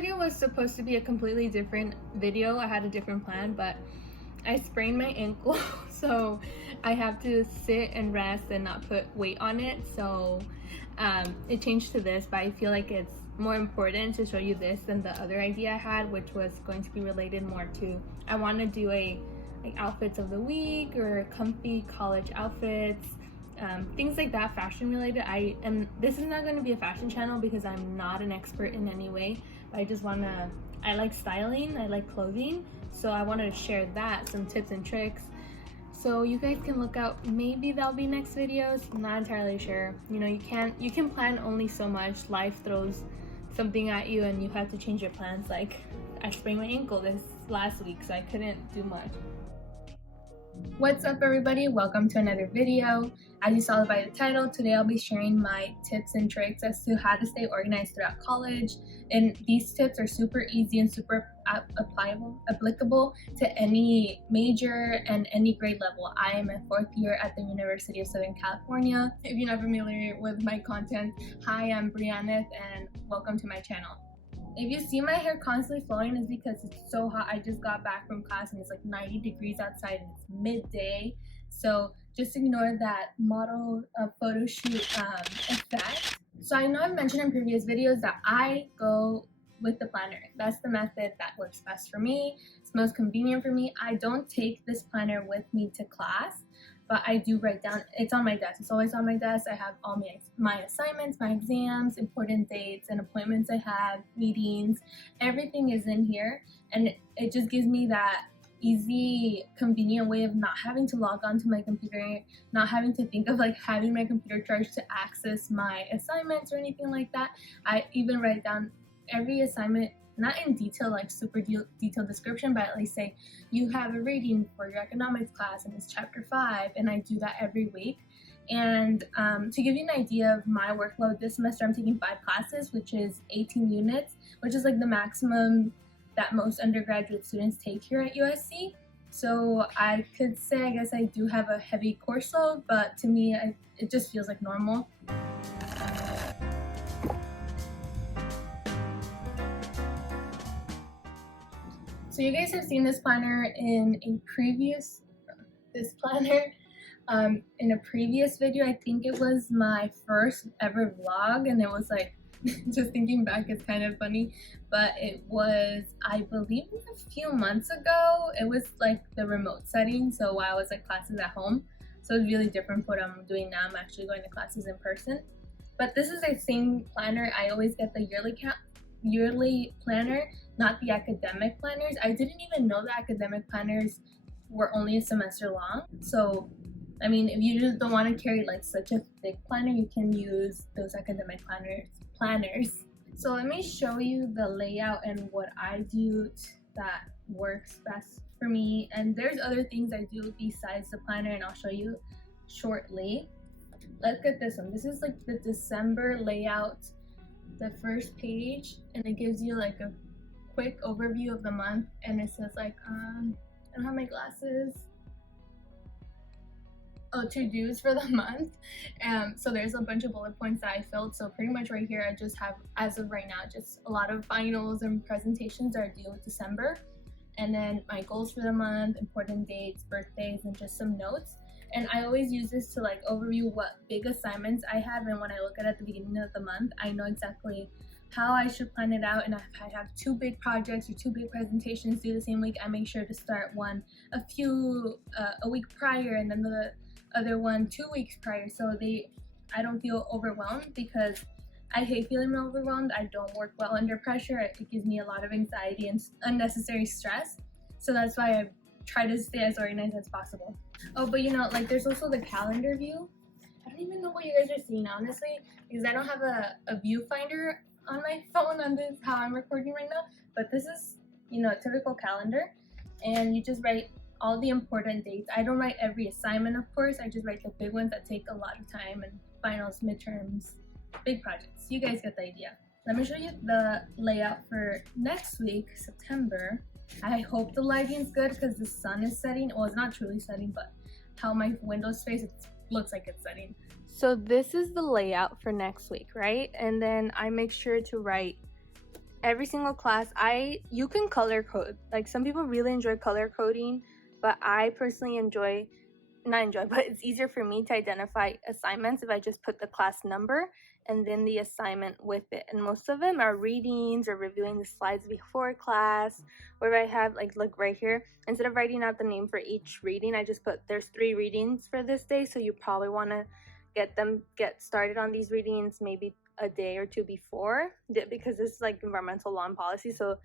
video was supposed to be a completely different video. I had a different plan, but I sprained my ankle, so I have to sit and rest and not put weight on it. So it changed to this, but I feel like it's more important to show you this than the other idea I had, which was going to be related more to, I want to do a like outfits of the week or comfy college outfits, things like that, fashion related. This is not going to be a fashion channel because I'm not an expert in any way, but I like styling, I like clothing, so I wanted to share that, some tips and tricks. So you guys can look out, maybe that'll be next videos, I'm not entirely sure. You know, you can plan only so much. Life throws something at you and you have to change your plans. Like I sprained my ankle this last week, so I couldn't do much. What's up everybody, welcome to another video. As you saw by the title, today I'll be sharing my tips and tricks as to how to stay organized throughout college, and these tips are super easy and super applicable to any major and any grade level. I am in 4th year at the University of Southern California. If you're not familiar with my content, hi, I'm Brianna and welcome to my channel. If you see my hair constantly flowing, it's because it's so hot. I just got back from class and it's like 90 degrees outside and it's midday. So just ignore that model photo shoot effect. So I know I've mentioned in previous videos that I go with the planner. That's the method that works best for me. It's most convenient for me. I don't take this planner with me to class, but I do write down, it's on my desk. It's always on my desk. I have all my assignments, my exams, important dates and appointments I have, meetings, everything is in here. And it just gives me that easy, convenient way of not having to log on to my computer, not having to think of like having my computer charged to access my assignments or anything like that. I even write down every assignment, not in detail, like super detailed description, but at least say you have a reading for your economics class and it's chapter 5, and I do that every week. And to give you an idea of my workload this semester, I'm taking 5 classes, which is 18 units, which is like the maximum that most undergraduate students take here at USC. So I could say, I guess I do have a heavy course load, but to me, it just feels like normal. So you guys have seen this planner in a previous video. I think it was my first ever vlog, and it was like, just thinking back, it's kind of funny, but it was, I believe, a few months ago. It was like the remote setting, so while I was at classes at home, so it's really different from what I'm doing now. I'm actually going to classes in person. But this is the same planner. I always get the yearly planner, not the academic planners. I didn't even know the academic planners were only a semester long. So, I mean, if you just don't want to carry like such a thick planner, you can use those academic planners. So let me show you the layout and what I do that works best for me. And there's other things I do besides the planner, and I'll show you shortly. Let's get this one. This is like the December layout, the first page, and it gives you like a quick overview of the month, and it says like I don't have my glasses. Oh, to-dos for the month. So there's a bunch of bullet points that I filled. So pretty much right here I just have, as of right now, just a lot of finals and presentations that are due with December, and then my goals for the month, important dates, birthdays, and just some notes. And I always use this to like overview what big assignments I have, and when I look at the beginning of the month, I know exactly how I should plan it out. And if I have 2 big projects or 2 big presentations due the same week, I make sure to start one a week prior, and then the other one 2 weeks prior, so I don't feel overwhelmed, because I hate feeling overwhelmed. I don't work well under pressure. It gives me a lot of anxiety and unnecessary stress. So that's why I try to stay as organized as possible. Oh, but you know, like there's also the calendar view. I don't even know what you guys are seeing, honestly, because I don't have a viewfinder on my phone on this, how I'm recording right now. But this is, you know, a typical calendar, and you just write all the important dates. I don't write every assignment, of course. I just write the big ones that take a lot of time, and finals, midterms, big projects. You guys get the idea. Let me show you the layout for next week, September. I hope the lighting's good because the sun is setting. Well, it's not truly setting, but how my window's face, it looks like it's setting. So this is the layout for next week, right? And then I make sure to write every single class, you can color code. Like, some people really enjoy color coding, but I personally but it's easier for me to identify assignments if I just put the class number and then the assignment with it. And most of them are readings or reviewing the slides before class, where I have, like, look right here, instead of writing out the name for each reading, I just put there's 3 readings for this day, so you probably want to get started on these readings maybe a day or two before, because this is like environmental law and policy, so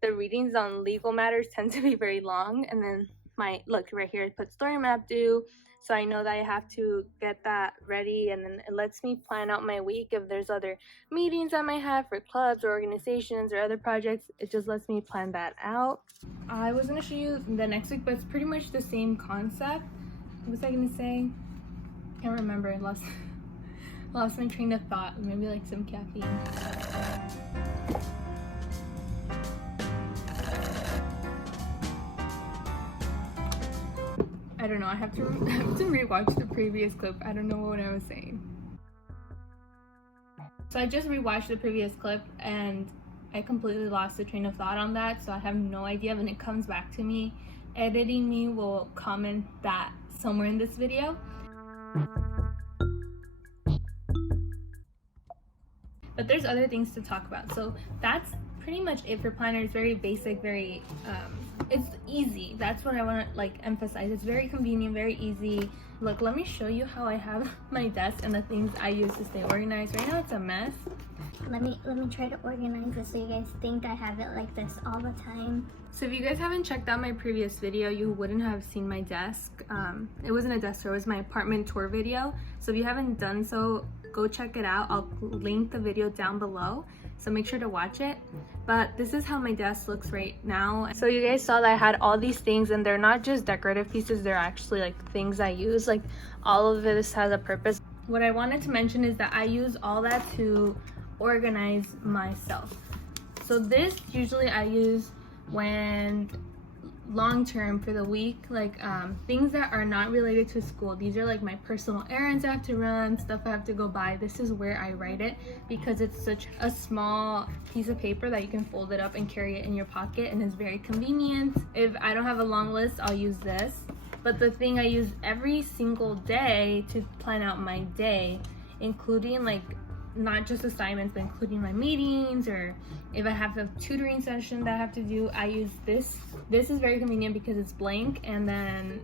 the readings on legal matters tend to be very long. And then my look right here, it puts story map due, so I know that I have to get that ready, and then it lets me plan out my week. If there's other meetings I might have for clubs or organizations or other projects, it just lets me plan that out. I was gonna show you the next week, but it's pretty much the same concept. What was I gonna say? Can't remember. I lost my train of thought. Maybe like some caffeine. I don't know. I have to rewatch the previous clip. I don't know what I was saying. So I just rewatched the previous clip and I completely lost the train of thought on that. So I have no idea when it comes back to me. Editing me will comment that somewhere in this video. But there's other things to talk about. So that's pretty much it for planner. It's very basic, very it's easy. That's what I want to like emphasize. It's very convenient, very easy. Look, let me show you how I have my desk and the things I use to stay organized. Right now it's a mess. Let me try to organize it so you guys think I have it like this all the time. So if you guys haven't checked out my previous video, you wouldn't have seen my desk. It wasn't a desk tour, it was my apartment tour video. So if you haven't done so, go check it out. I'll link the video down below, so make sure to watch it. But this is how my desk looks right now. So you guys saw that I had all these things, and they're not just decorative pieces, they're actually like things I use. Like, all of this has a purpose. What I wanted to mention is that I use all that to organize myself. So this usually I use when long term for the week, like things that are not related to school. These are like my personal errands I have to run, stuff I have to go buy. This is where I write it because it's such a small piece of paper that you can fold it up and carry it in your pocket, and it's very convenient. If I don't have a long list, I'll use this. But the thing I use every single day to plan out my day, including like not just assignments, but including my meetings, or if I have a tutoring session that I have to do, I use this. This is very convenient because it's blank, and then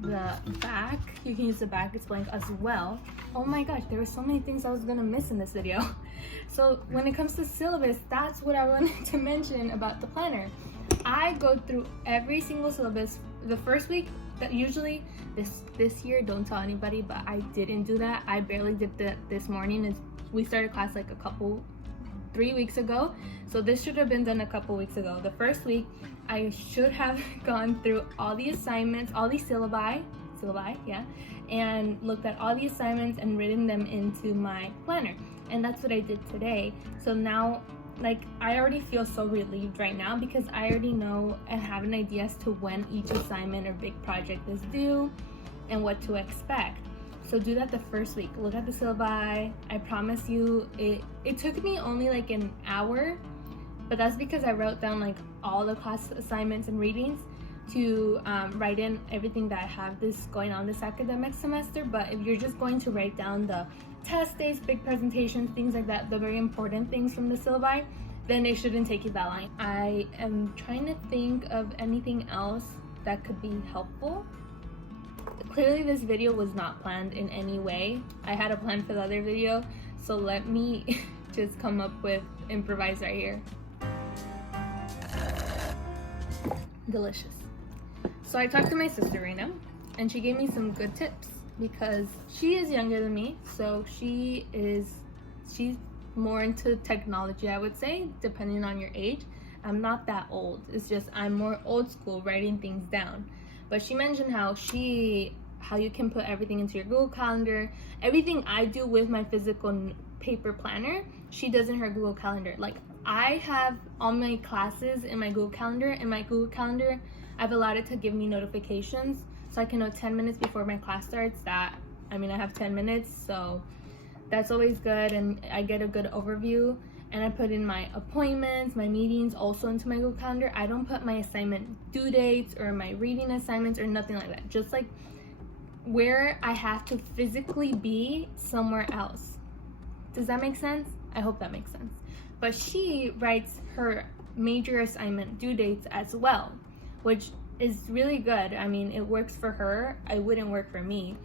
the back, you can use the back, it's blank as well. Oh my gosh, there were so many things I was gonna miss in this video. So when it comes to syllabus, that's what I wanted to mention about the planner. I go through every single syllabus the first week. That usually this year, don't tell anybody, but I didn't do that. I barely did that this morning. We started class like 3 weeks ago, so this should have been done a couple weeks ago. The first week I should have gone through all the assignments, all these syllabi, yeah, and looked at all the assignments and written them into my planner, and that's what I did today. So now, like, I already feel so relieved right now because I already know and have an idea as to when each assignment or big project is due and what to expect. So do that the first week. Look at the syllabi. I promise you, it took me only like an hour, but that's because I wrote down like all the class assignments and readings to write in everything that I have going on this academic semester. But if you're just going to write down the test days, big presentations, things like that, the very important things from the syllabi, then it shouldn't take you that long. I am trying to think of anything else that could be helpful. Clearly this video was not planned in any way. I had a plan for the other video, so let me just come up with improvise right here. Delicious. So I talked to my sister right now, and she gave me some good tips because she is younger than me, so she's more into technology, I would say, depending on your age. I'm not that old. It's just I'm more old school, writing things down. But she mentioned how you can put everything into your Google Calendar. Everything I do with my physical paper planner, she does in her Google Calendar. Like, I have all my classes in my Google Calendar. In my Google Calendar, I've allowed it to give me notifications, so I can know 10 minutes before my class starts that, I have 10 minutes, so that's always good, and I get a good overview. and I put in my appointments, my meetings also into my Google Calendar. I don't put my assignment due dates or my reading assignments or nothing like that. Just like where I have to physically be somewhere else. Does that make sense? I hope that makes sense. But she writes her major assignment due dates as well, which is really good. I mean, it works for her. It wouldn't work for me.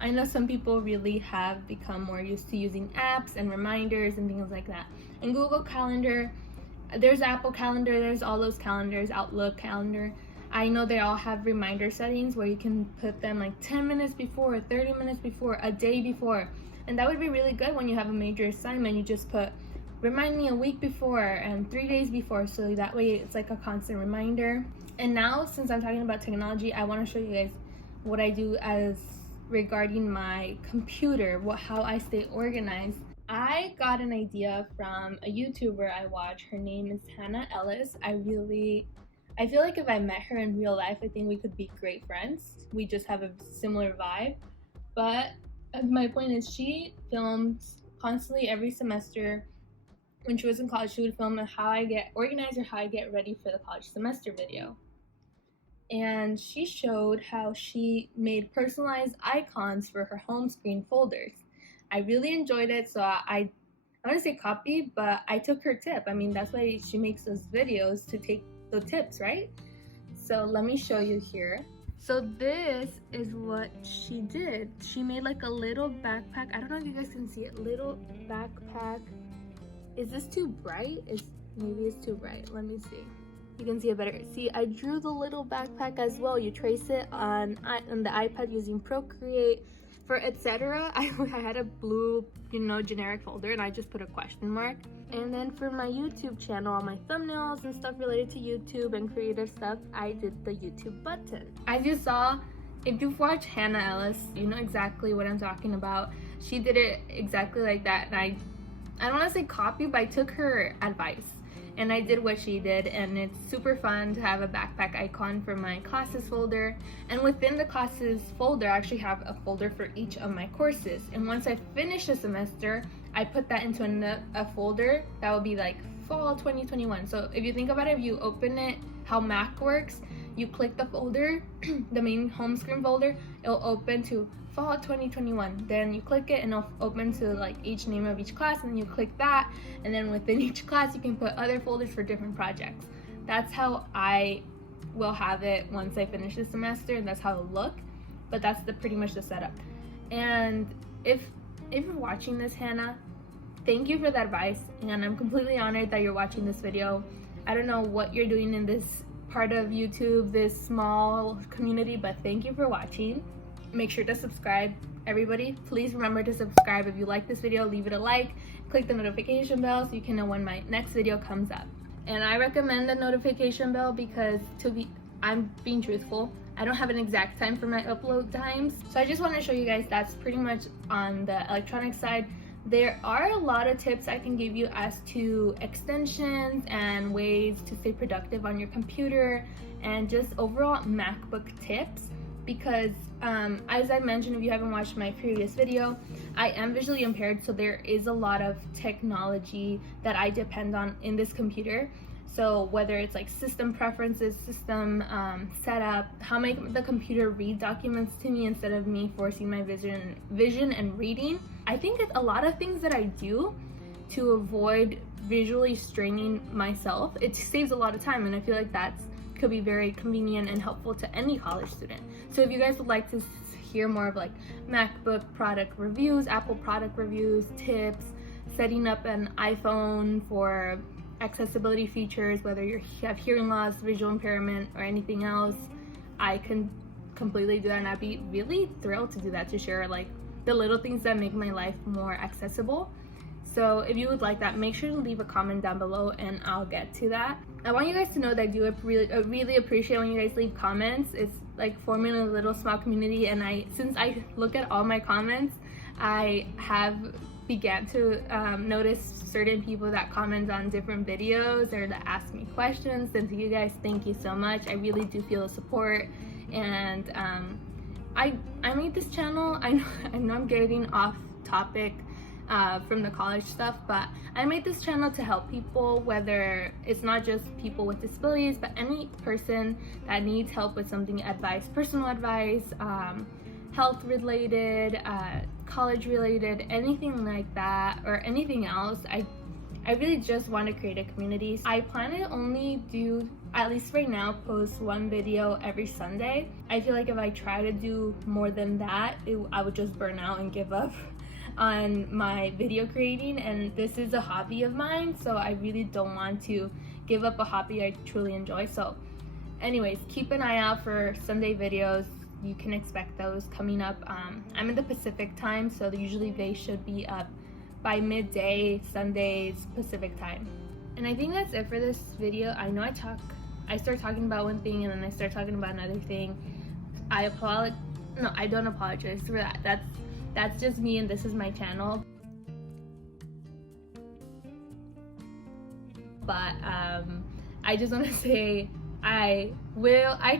I know some people really have become more used to using apps and reminders and things like that. In Google Calendar, there's Apple Calendar, there's all those calendars, Outlook Calendar. I know they all have reminder settings where you can put them like 10 minutes before, 30 minutes before, a day before. And that would be really good when you have a major assignment. You just put, remind me a week before and 3 days before, so that way it's like a constant reminder. And now, since I'm talking about technology, I want to show you guys what I do as regarding my computer, how I stay organized. I got an idea from a YouTuber I watch. Her name is Hannah Ellis. I feel like if I met her in real life, I think we could be great friends. We just have a similar vibe. But my point is, she films constantly every semester. When she was in college, she would film how I get organized or how I get ready for the college semester video. And she showed how she made personalized icons for her home screen folders. I really enjoyed it, so I want to say copy, but I took her tip. I mean, that's why she makes those videos, to take the tips, right? So let me show you here. So this is what she did. She made like a little backpack. I don't know if you guys can see it. Little backpack. Is this too bright? Maybe it's too bright. Let me see. You can see it better. See, I drew the little backpack as well. You trace it on the iPad using Procreate. For etc., I had a blue, generic folder, and I just put a question mark. And then for my YouTube channel, all my thumbnails and stuff related to YouTube and creative stuff, I did the YouTube button. As you saw, if you've watched Hannah Ellis, you know exactly what I'm talking about. She did it exactly like that, and I don't want to say copy, but I took her advice and I did what she did, and it's super fun to have a backpack icon for my classes folder. And within the classes folder, I actually have a folder for each of my courses. And once I finish the semester, I put that into a folder that will be like fall 2021. So if you think about it, if you open it, how Mac works, you click the folder, the main home screen folder, it'll open to fall 2021. Then you click it and it'll open to like each name of each class, and then you click that, and then within each class you can put other folders for different projects. That's how I will have it once I finish the semester, and that's how it'll look. But that's pretty much the setup. And if you're watching this, Hannah, thank you for that advice, and I'm completely honored that you're watching this video. I don't know what you're doing in this part of YouTube, this small community, but thank you for watching. Make sure to subscribe. Everybody, please remember to subscribe. If you like this video, leave it a like, click the notification bell so you can know when my next video comes up. And I recommend the notification bell because I'm being truthful, I don't have an exact time for my upload times. So I just want to show you guys that's pretty much on the electronic side. There are a lot of tips I can give you as to extensions and ways to stay productive on your computer, and just overall MacBook tips, because as I mentioned, if you haven't watched my previous video, I am visually impaired, so there is a lot of technology that I depend on in this computer. So whether it's like system preferences, system setup, how make the computer read documents to me instead of me forcing my vision and reading. I think it's a lot of things that I do to avoid visually straining myself. It saves a lot of time, and I feel like could be very convenient and helpful to any college student. So if you guys would like to hear more of like MacBook product reviews, Apple product reviews, tips, setting up an iPhone for accessibility features, whether you have hearing loss, visual impairment, or anything else, I can completely do that, and I'd be really thrilled to do that, to share like the little things that make my life more accessible. So if you would like that, make sure to leave a comment down below and I'll get to that. I want you guys to know that I do really appreciate when you guys leave comments. It's like forming a little small community, and since I look at all my comments, I have began to notice certain people that comment on different videos or that ask me questions. And to you guys, thank you so much. I really do feel the support. And I made this channel, I know I'm getting off topic, from the college stuff. But I made this channel to help people, whether it's not just people with disabilities, but any person that needs help with something, advice, personal advice, health related, college related, anything like that, or anything else. I really just want to create a community. I plan to only do, at least right now, post one video every Sunday. I feel like if I try to do more than that, I would just burn out and give up on my video creating, and this is a hobby of mine, so I really don't want to give up a hobby I truly enjoy. So anyways, keep an eye out for Sunday videos. You can expect those coming up. I'm in the Pacific time, so usually they should be up by midday, Sundays, Pacific time. And I think that's it for this video. I know I start talking about one thing and then I start talking about another thing. I don't apologize for that. That's just me, and this is my channel. But I just want to say I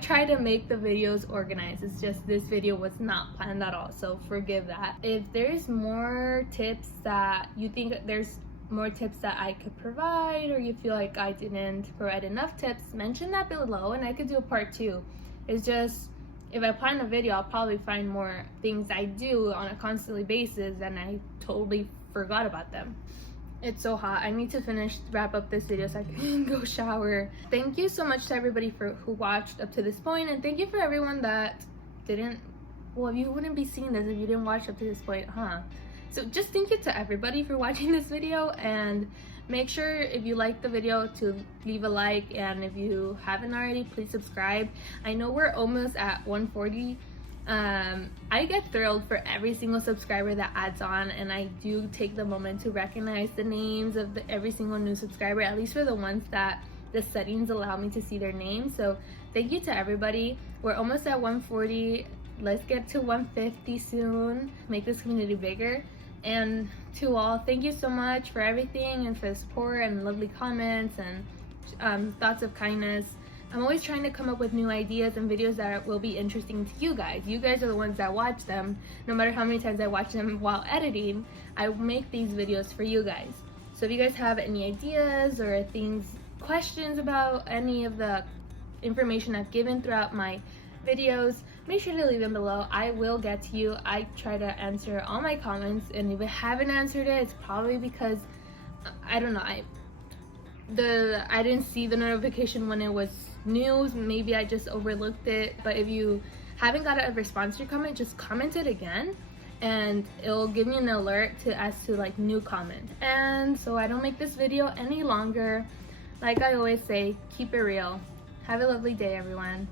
try to make the videos organized. It's just this video was not planned at all, so forgive that. If there's more tips that you think there's more tips that I could provide, or you feel like I didn't provide enough tips, mention that below and I could do a part 2. It's just, if I plan a video, I'll probably find more things I do on a constantly basis and I totally forgot about them. It's so hot. I need to wrap up this video so I can go shower. Thank you so much to everybody who watched up to this point, and thank you for everyone that didn't. Well, you wouldn't be seeing this if you didn't watch up to this point, huh? So just thank you to everybody for watching this video, and make sure if you like the video to leave a like, and if you haven't already, please subscribe. I know we're almost at 140. I get thrilled for every single subscriber that adds on, and I do take the moment to recognize the names of every single new subscriber, at least for the ones that the settings allow me to see their names. So thank you to everybody. We're almost at 140. Let's get to 150 soon, make this community bigger. And to all, thank you so much for everything and for the support and lovely comments and thoughts of kindness. I'm always trying to come up with new ideas and videos that will be interesting to you guys. You guys are the ones that watch them. No matter how many times I watch them while editing, I make these videos for you guys. So if you guys have any ideas or questions about any of the information I've given throughout my videos, make sure to leave them below. I will get to you. I try to answer all my comments, and if I haven't answered it, it's probably because I don't know, I didn't see the notification when it was news. Maybe I just overlooked it. But if you haven't got a response to your comment, just comment it again and it'll give me an alert as to like new comments. And so I don't make this video any longer, like I always say, keep it real. Have a lovely day, everyone.